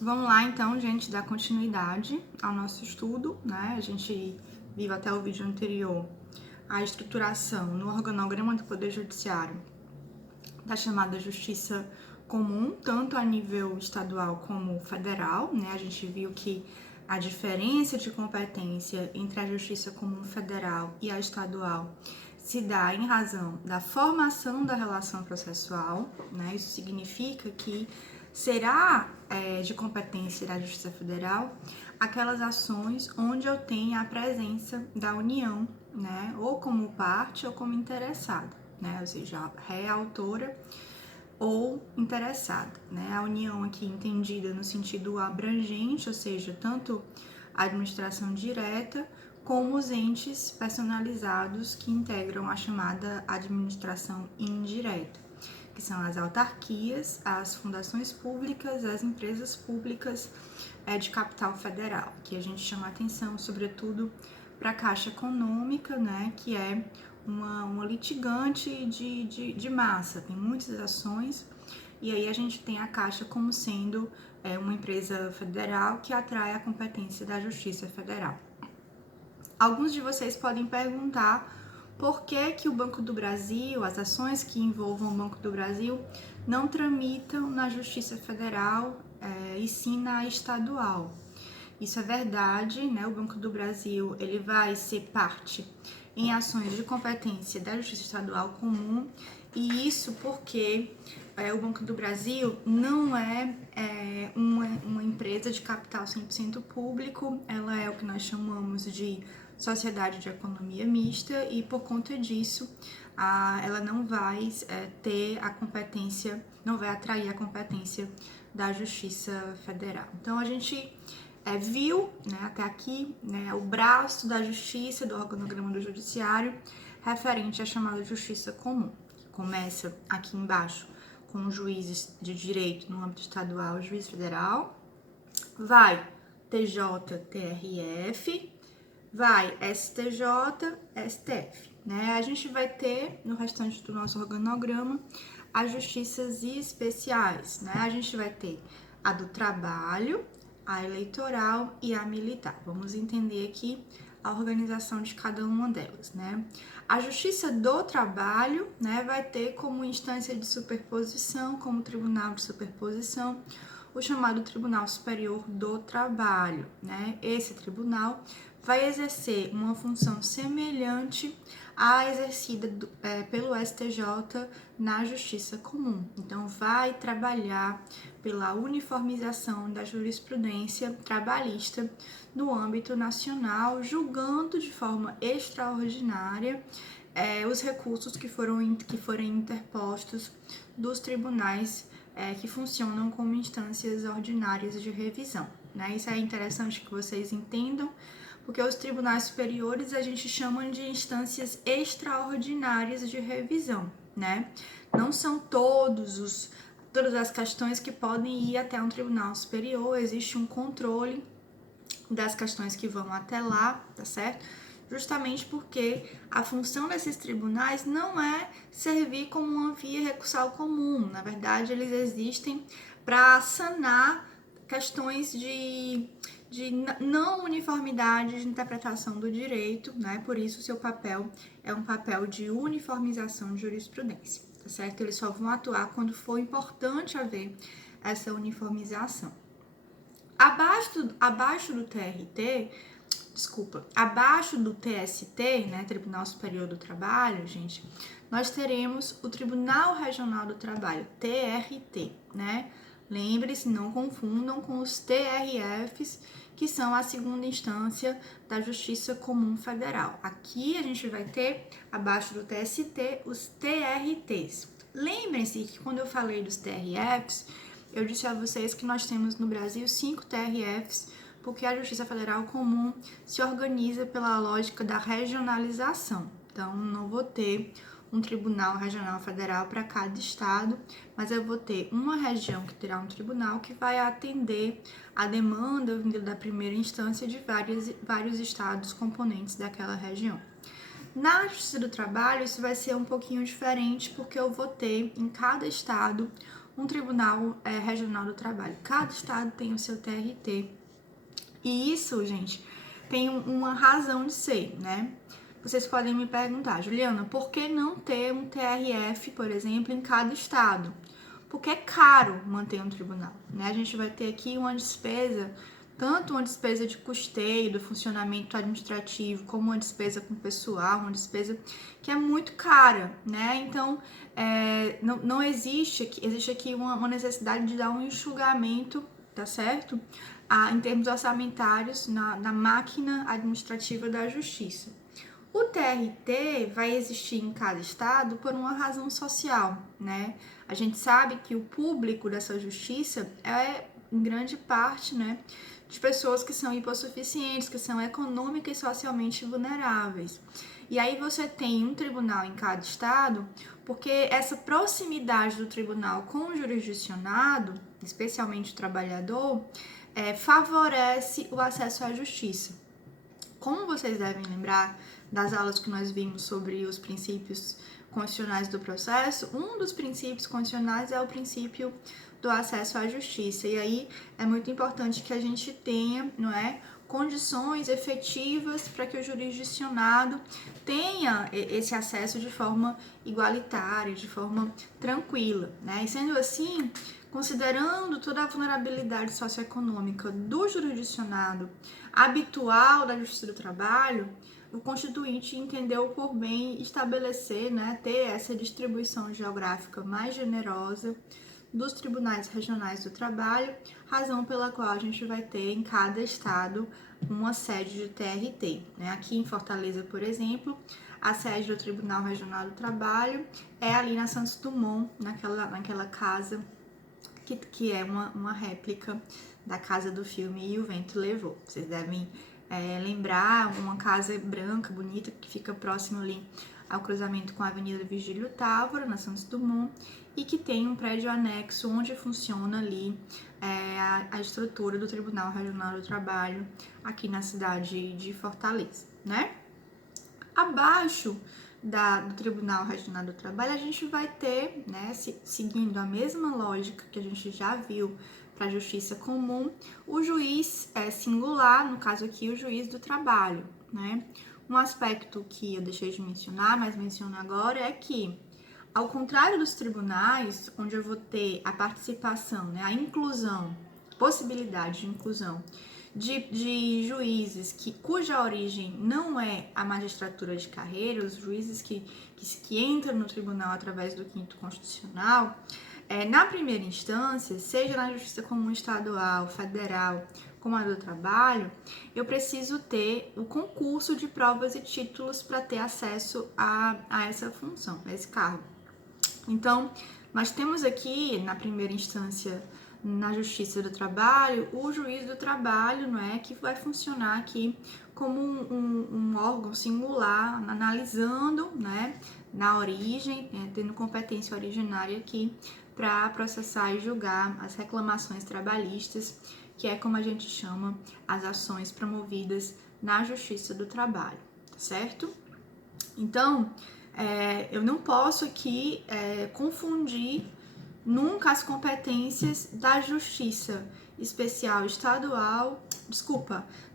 Vamos lá, então, gente, dar continuidade ao nosso estudo, né? A gente viu até o vídeo anterior a estruturação no organograma do Poder Judiciário da chamada Justiça Comum, tanto a nível estadual como federal, né? A gente viu que a diferença de competência entre a Justiça Comum Federal e a estadual se dá em razão da formação da relação processual, né? Isso significa que será de competência da Justiça Federal aquelas ações onde eu tenho a presença da União, né? Ou como parte ou como interessada, né? Ou seja, autora ou interessada, né? A União aqui entendida no sentido abrangente, ou seja, tanto a administração direta como os entes personalizados que integram a chamada administração indireta, que são as autarquias, as fundações públicas, as empresas públicas de capital federal, que a gente chama atenção, sobretudo, para a Caixa Econômica, né, que é uma litigante de massa, tem muitas ações, e aí a gente tem a Caixa como sendo uma empresa federal que atrai a competência da Justiça Federal. Alguns de vocês podem perguntar por que o Banco do Brasil, as ações que envolvam o Banco do Brasil, não tramitam na Justiça Federal e sim na estadual. Isso é verdade, né? O Banco do Brasil ele vai ser parte em ações de competência da Justiça Estadual Comum, e isso porque o Banco do Brasil não é uma empresa de capital 100% público, ela é o que nós chamamos de sociedade de economia mista, e por conta disso ela não vai ter a competência, não vai atrair a competência da Justiça Federal. Então a gente viu, né, até aqui, né, o braço da justiça, do organograma do judiciário, referente à chamada justiça comum, que começa aqui embaixo com juízes de direito no âmbito estadual, juiz federal, vai TJ, TRF, vai STJ, STF, né? A gente vai ter no restante do nosso organograma as justiças especiais, né? A gente vai ter a do trabalho, a eleitoral e a militar. Vamos entender aqui a organização de cada uma delas, né? A Justiça do Trabalho, né, vai ter como instância de superposição, como tribunal de superposição, o chamado Tribunal Superior do Trabalho, né? Esse tribunal vai exercer uma função semelhante à exercida pelo STJ na Justiça Comum. Então, vai trabalhar pela uniformização da jurisprudência trabalhista no âmbito nacional, julgando de forma extraordinária os recursos que forem interpostos dos tribunais que funcionam como instâncias ordinárias de revisão, né? Isso é interessante que vocês entendam, porque os tribunais superiores a gente chama de instâncias extraordinárias de revisão, né? Não são todas as questões que podem ir até um tribunal superior, existe um controle das questões que vão até lá, tá certo? Justamente porque a função desses tribunais não é servir como uma via recursal comum. Na verdade, eles existem para sanar questões de não uniformidade de interpretação do direito, né? Por isso, seu papel é um papel de uniformização de jurisprudência, tá certo? Eles só vão atuar quando for importante haver essa uniformização. Abaixo do TST, né, Tribunal Superior do Trabalho, gente, nós teremos o Tribunal Regional do Trabalho, TRT, né? Lembre-se, não confundam com os TRFs, que são a segunda instância da Justiça Comum Federal. Aqui a gente vai ter, abaixo do TST, os TRTs. Lembrem-se que quando eu falei dos TRFs, eu disse a vocês que nós temos no Brasil 5 TRFs, porque a Justiça Federal Comum se organiza pela lógica da regionalização. Então, não vou ter um tribunal regional federal para cada estado, mas eu vou ter uma região que terá um tribunal que vai atender a demanda vinda da primeira instância de vários estados componentes daquela região. Na Justiça do Trabalho, isso vai ser um pouquinho diferente, porque eu vou ter em cada estado um tribunal regional do trabalho. Cada estado tem o seu TRT. E isso, gente, tem uma razão de ser, né? Vocês podem me perguntar, Juliana, por que não ter um TRF, por exemplo, em cada estado? Porque é caro manter um tribunal, né? A gente vai ter aqui uma despesa, tanto uma despesa de custeio do funcionamento administrativo, como uma despesa com pessoal, uma despesa que é muito cara, né? Então, não existe aqui uma necessidade de dar um enxugamento, tá certo? Em termos orçamentários na máquina administrativa da justiça. O TRT vai existir em cada estado por uma razão social, né? A gente sabe que o público dessa justiça é, em grande parte, né, de pessoas que são hipossuficientes, que são econômica e socialmente vulneráveis. E aí você tem um tribunal em cada estado, porque essa proximidade do tribunal com o jurisdicionado, especialmente o trabalhador, favorece o acesso à justiça. Como vocês devem lembrar das aulas que nós vimos sobre os princípios constitucionais do processo, um dos princípios constitucionais é o princípio do acesso à justiça. E aí é muito importante que a gente tenha, não é, condições efetivas para que o jurisdicionado tenha esse acesso de forma igualitária, de forma tranquila, né? E sendo assim, considerando toda a vulnerabilidade socioeconômica do jurisdicionado habitual da Justiça do Trabalho, o Constituinte entendeu por bem estabelecer, né, ter essa distribuição geográfica mais generosa dos tribunais regionais do trabalho, razão pela qual a gente vai ter em cada estado uma sede de TRT. Né? Aqui em Fortaleza, por exemplo, a sede do Tribunal Regional do Trabalho é ali na Santos Dumont, naquela casa que é uma réplica da casa do filme E o Vento Levou. Vocês devem lembrar, uma casa branca, bonita, que fica próximo ali ao cruzamento com a Avenida Virgílio Távora, na Santos Dumont, e que tem um prédio anexo onde funciona ali a estrutura do Tribunal Regional do Trabalho aqui na cidade de Fortaleza, né? Abaixo do Tribunal Regional do Trabalho, a gente vai ter, né, seguindo a mesma lógica que a gente já viu para a justiça comum, o juiz singular, no caso aqui, o juiz do trabalho, né? Um aspecto que eu deixei de mencionar, mas menciono agora, é que, ao contrário dos tribunais, onde eu vou ter a participação, né, a inclusão, possibilidade de inclusão de juízes cuja origem não é a magistratura de carreira, os juízes que entram no tribunal através do 5º Constitucional, na primeira instância, seja na Justiça Comum Estadual, Federal, como a do Trabalho, eu preciso ter o concurso de provas e títulos para ter acesso a essa função, a esse cargo. Então, nós temos aqui, na primeira instância, na Justiça do Trabalho, o juiz do trabalho, não é, que vai funcionar aqui como um órgão singular, analisando, né, na origem, tendo competência originária aqui para processar e julgar as reclamações trabalhistas, que é como a gente chama as ações promovidas na Justiça do Trabalho, certo? Então, eu não posso aqui confundir nunca as competências da Justiça Especial Estadual,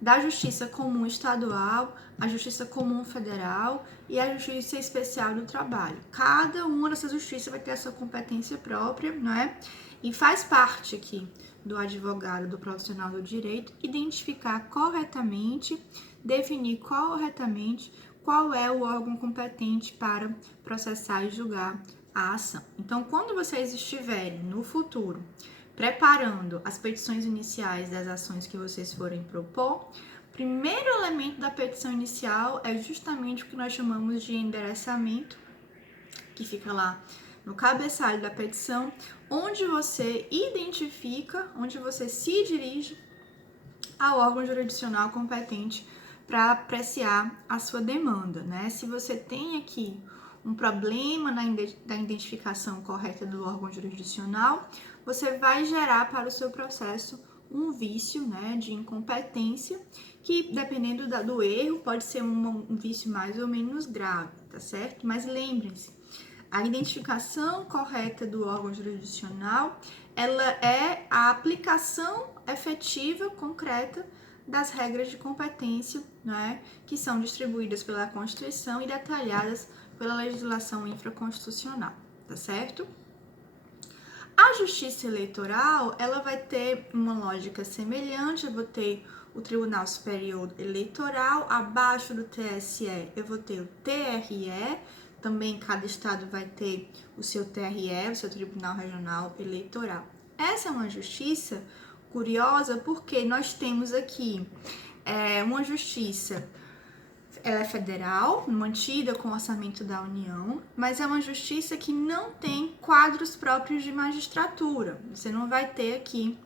da Justiça Comum Estadual, a Justiça Comum Federal e a Justiça Especial do Trabalho. Cada uma dessas justiças vai ter a sua competência própria, não é? E faz parte aqui do advogado, do profissional do direito, identificar corretamente, definir corretamente qual é o órgão competente para processar e julgar a ação. Então, quando vocês estiverem no futuro preparando as petições iniciais das ações que vocês forem propor, o primeiro elemento da petição inicial é justamente o que nós chamamos de endereçamento, que fica lá no cabeçalho da petição, onde você identifica, onde você se dirige ao órgão jurisdicional competente para apreciar a sua demanda, né? Se você tem aqui um problema da identificação correta do órgão jurisdicional, você vai gerar para o seu processo um vício, né, de incompetência, que dependendo do erro, pode ser um vício mais ou menos grave, tá certo? Mas lembrem-se, A identificação correta do órgão jurisdicional, ela é a aplicação efetiva, concreta, das regras de competência, né, que são distribuídas pela Constituição e detalhadas pela legislação infraconstitucional, tá certo? A Justiça Eleitoral, ela vai ter uma lógica semelhante. Eu vou ter o Tribunal Superior Eleitoral, abaixo do TSE eu vou ter o TRE, também cada estado vai ter o seu TRE, o seu Tribunal Regional Eleitoral. Essa é uma justiça curiosa porque nós temos aqui uma justiça, ela é federal, mantida com o orçamento da União, mas é uma justiça que não tem quadros próprios de magistratura. Você não vai ter aqui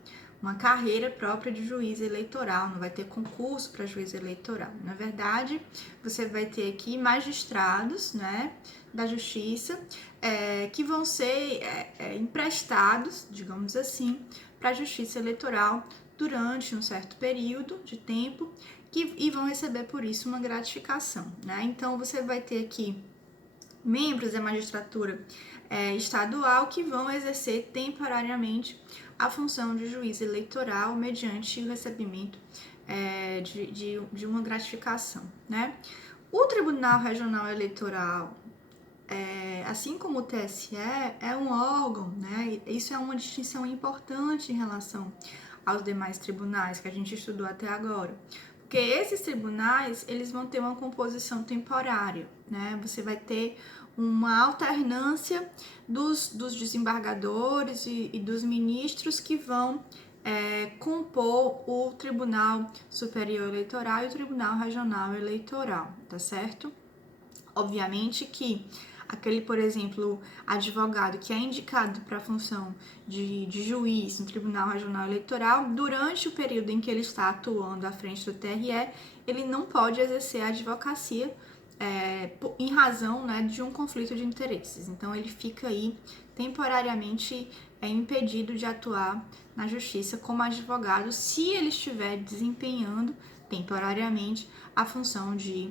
uma carreira própria de juiz eleitoral, não vai ter concurso para juiz eleitoral. Na verdade, você vai ter aqui magistrados, né, da justiça, que vão ser emprestados, digamos assim, para a justiça eleitoral durante um certo período de tempo e vão receber por isso uma gratificação, né? Então, você vai ter aqui membros da magistratura estadual que vão exercer temporariamente a função de juiz eleitoral mediante o recebimento de uma gratificação, né? O Tribunal Regional Eleitoral, assim como o TSE, é um órgão, né? Isso é uma distinção importante em relação aos demais tribunais que a gente estudou até agora. Porque esses tribunais, eles vão ter uma composição temporária, né? Você vai ter uma alternância dos desembargadores e dos ministros que vão compor o Tribunal Superior Eleitoral e o Tribunal Regional Eleitoral, tá certo? Obviamente que aquele, por exemplo, advogado que é indicado para a função de juiz no Tribunal Regional Eleitoral, durante o período em que ele está atuando à frente do TRE, ele não pode exercer a advocacia em razão, né, de um conflito de interesses. Então, ele fica aí temporariamente impedido de atuar na justiça como advogado se ele estiver desempenhando temporariamente a função de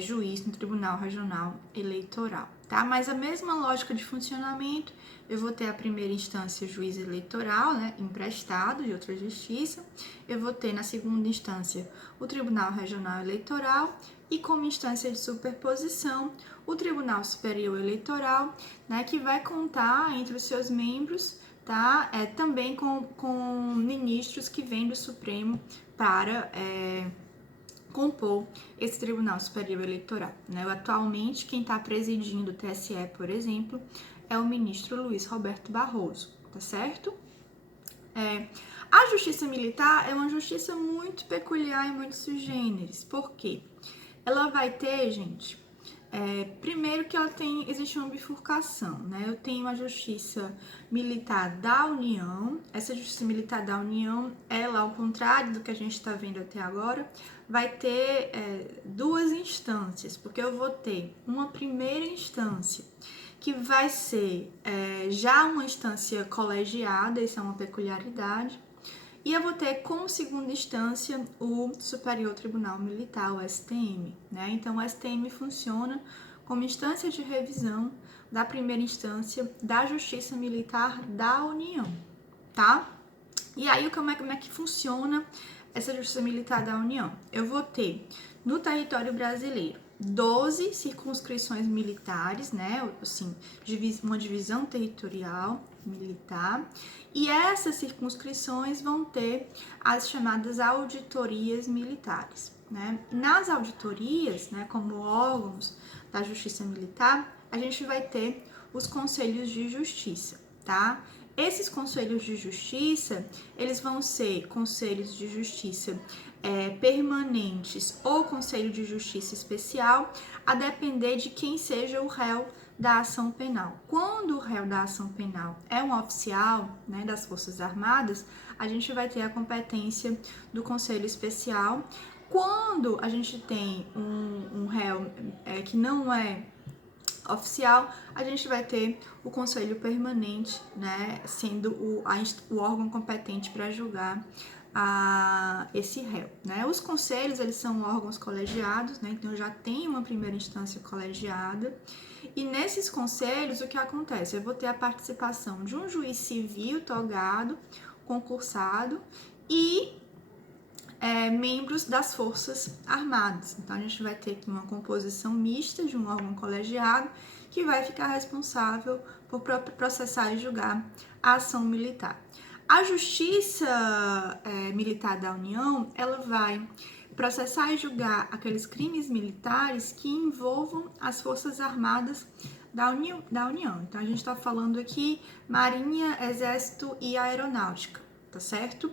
juiz no Tribunal Regional Eleitoral, tá? Mas a mesma lógica de funcionamento, eu vou ter a primeira instância juiz eleitoral, né, emprestado de outra justiça, eu vou ter na segunda instância o Tribunal Regional Eleitoral e como instância de superposição o Tribunal Superior Eleitoral, né, que vai contar entre os seus membros, tá? Também com ministros que vêm do Supremo para compor esse Tribunal Superior Eleitoral, né? Atualmente, quem está presidindo o TSE, por exemplo, é o ministro Luiz Roberto Barroso, tá certo? A Justiça Militar é uma justiça muito peculiar e muito sui generis. Por quê? Ela vai ter, gente, primeiro que existe uma bifurcação, né? Eu tenho a Justiça Militar da União. Essa Justiça Militar da União, ela, ao contrário do que a gente está vendo até agora, vai ter duas instâncias, porque eu vou ter uma primeira instância que vai ser já uma instância colegiada, isso é uma peculiaridade, e eu vou ter como segunda instância o Superior Tribunal Militar, o STM, né? Então, o STM funciona como instância de revisão da primeira instância da Justiça Militar da União, tá? E aí, como é que funciona essa Justiça Militar da União? Eu vou ter, no território brasileiro, 12 circunscrições militares, né? Assim, uma divisão territorial militar, e essas circunscrições vão ter as chamadas auditorias militares, né? Nas auditorias, né, como órgãos da Justiça Militar, a gente vai ter os conselhos de justiça, tá? Esses conselhos de justiça, eles vão ser conselhos de justiça permanentes ou conselho de justiça especial, a depender de quem seja o réu da ação penal. Quando o réu da ação penal é um oficial, né, das Forças Armadas, a gente vai ter a competência do conselho especial. Quando a gente tem um réu que não é oficial, a gente vai ter o conselho permanente, né, sendo o órgão competente para julgar esse réu, né? Os conselhos, eles são órgãos colegiados, né? Então já tem uma primeira instância colegiada E nesses conselhos, o que acontece? Eu vou ter a participação de um juiz civil togado, concursado e membros das Forças Armadas. Então, a gente vai ter aqui uma composição mista de um órgão colegiado que vai ficar responsável por processar e julgar a ação militar. A Justiça Militar da União, ela vai processar e julgar aqueles crimes militares que envolvam as Forças Armadas da União. Então, a gente está falando aqui Marinha, Exército e Aeronáutica, tá certo?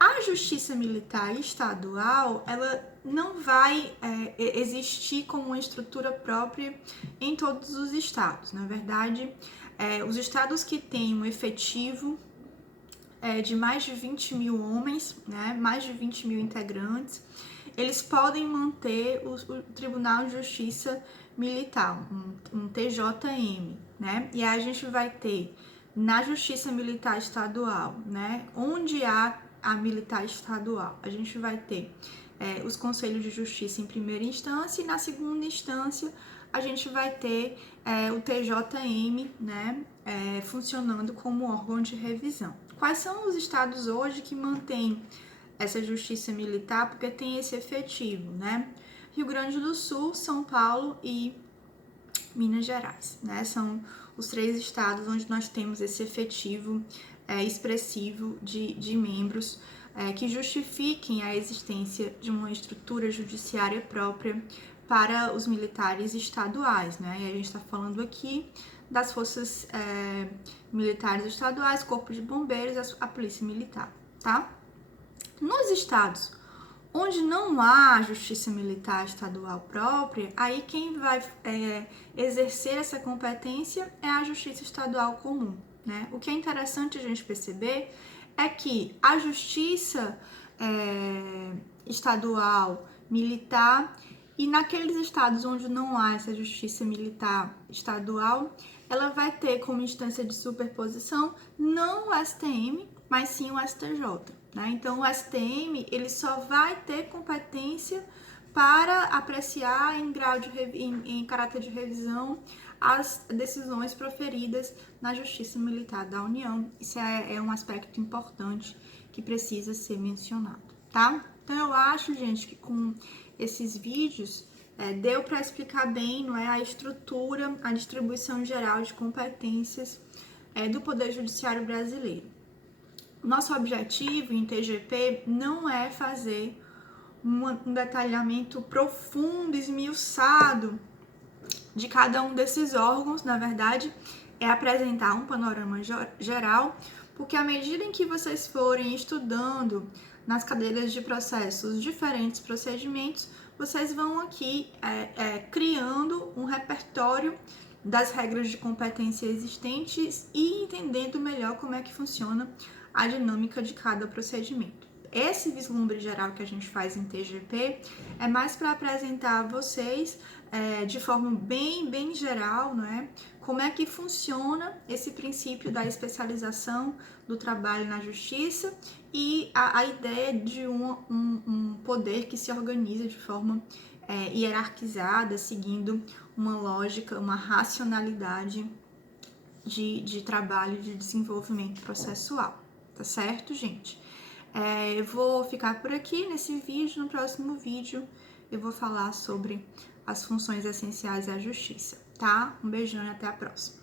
A Justiça Militar Estadual, ela não vai existir como uma estrutura própria em todos os estados. Na verdade, os estados que têm um efetivo de mais de 20 mil homens, né, mais de 20 mil integrantes, eles podem manter o Tribunal de Justiça Militar, um TJM, né? E aí a gente vai ter na Justiça Militar Estadual, né, onde há a militar estadual, a gente vai ter os conselhos de justiça em primeira instância e na segunda instância a gente vai ter o TJM, né, funcionando como órgão de revisão. Quais são os estados hoje que mantêm essa justiça militar porque tem esse efetivo, né? Rio Grande do Sul, São Paulo e Minas Gerais, né? São os 3 estados onde nós temos esse efetivo expressivo de membros que justifiquem a existência de uma estrutura judiciária própria para os militares estaduais, né? E a gente está falando aqui das forças militares estaduais, Corpo de Bombeiros, a Polícia Militar, tá? Nos estados onde não há justiça militar estadual própria, aí quem vai exercer essa competência é a Justiça Estadual Comum, né? O que é interessante a gente perceber é que a Justiça Estadual Militar, e naqueles estados onde não há essa Justiça Militar Estadual, ela vai ter como instância de superposição não o STM, mas sim o STJ. Né? Então, o STM ele só vai ter competência para apreciar em caráter de revisão as decisões proferidas na Justiça Militar da União. Isso é um aspecto importante que precisa ser mencionado, tá? Então, eu acho, gente, que com esses vídeos deu para explicar bem, não é, a estrutura, a distribuição geral de competências do Poder Judiciário brasileiro. Nosso objetivo em TGP não é fazer um detalhamento profundo, esmiuçado de cada um desses órgãos, na verdade, é apresentar um panorama geral, porque à medida em que vocês forem estudando nas cadeiras de processos diferentes procedimentos, vocês vão aqui criando um repertório das regras de competência existentes e entendendo melhor como é que funciona a dinâmica de cada procedimento. Esse vislumbre geral que a gente faz em TGP é mais para apresentar a vocês de forma bem geral, não é? Como é que funciona esse princípio da especialização do trabalho na justiça e a ideia de um poder que se organiza de forma hierarquizada, seguindo uma lógica, uma racionalidade de trabalho, de desenvolvimento processual. Tá certo, gente? Eu vou ficar por aqui nesse vídeo. No próximo vídeo eu vou falar sobre as funções essenciais da justiça, tá? Um beijão e até a próxima.